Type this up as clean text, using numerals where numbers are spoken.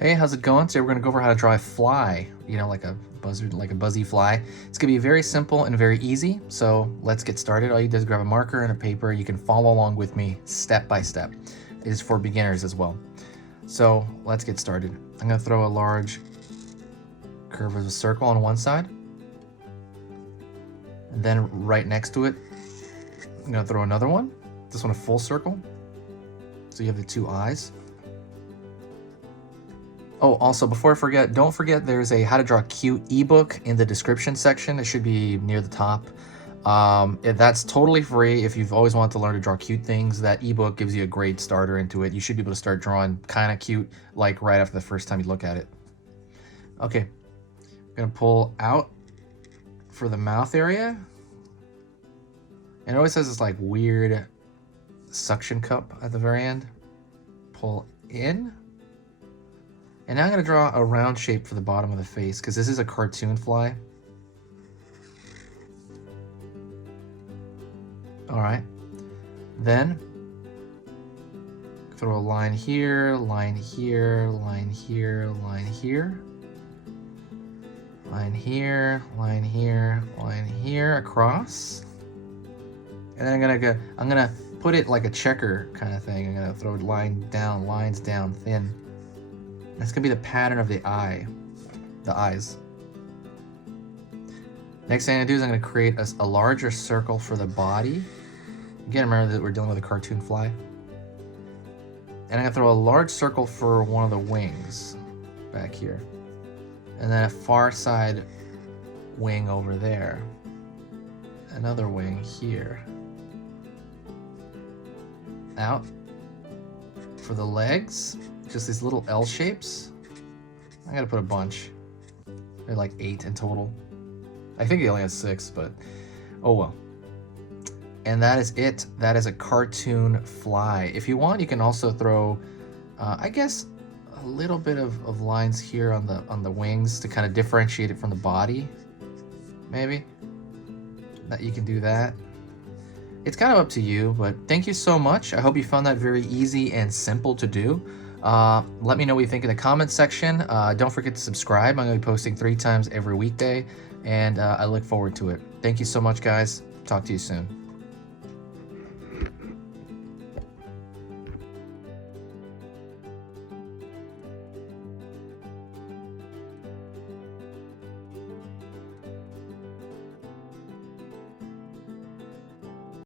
Hey, how's it going? Today we're going to go over how to draw a fly, like a buzzard, like a buzzy fly. It's going to be very simple and very easy, so let's get started. All you do is grab a marker and a paper. You can follow along with me step by step. It is for beginners as well. So let's get started. I'm going to throw a large curve of a circle on one side. And then right next to it, I'm going to throw another one. This one a full circle. So you have the two eyes. Oh, also, before I forget, don't forget there's a How to Draw Cute ebook in the description section. It should be near the top. That's totally free. If you've always wanted to learn to draw cute things, that ebook gives you a great starter into it. You should be able to start drawing kind of cute, like right after the first time you look at it. Okay, I'm gonna pull out for the mouth area. And it always has this like weird suction cup at the very end. Pull in. And now I'm going to draw a round shape for the bottom of the face because this is a cartoon fly. Alright. Then throw a line here, line here, line here, line here. Line here, line here, line here, across. And then I'm gonna put it like a checker kind of thing. I'm gonna throw lines down, thin. That's gonna be the pattern of the eye, the eyes. Next thing I'm gonna do is I'm gonna create a larger circle for the body. Again, remember that we're dealing with a cartoon fly. And I'm gonna throw a large circle for one of the wings back here. And then a far side wing over there. Another wing here. Out. For the legs, just these little L shapes. I gotta put a bunch. They're like 8 in total. I think he only has 6, but oh well. And that is it. That is a cartoon fly. If you want, you can also throw, I guess, a little bit of lines here on the wings to kind of differentiate it from the body. Maybe that you can do that. It's kind of up to you, but thank you so much. I hope you found that very easy and simple to do. Let me know what you think in the comments section. Don't forget to subscribe. I'm going to be posting 3 times every weekday, and I look forward to it. Thank you so much, guys. Talk to you soon.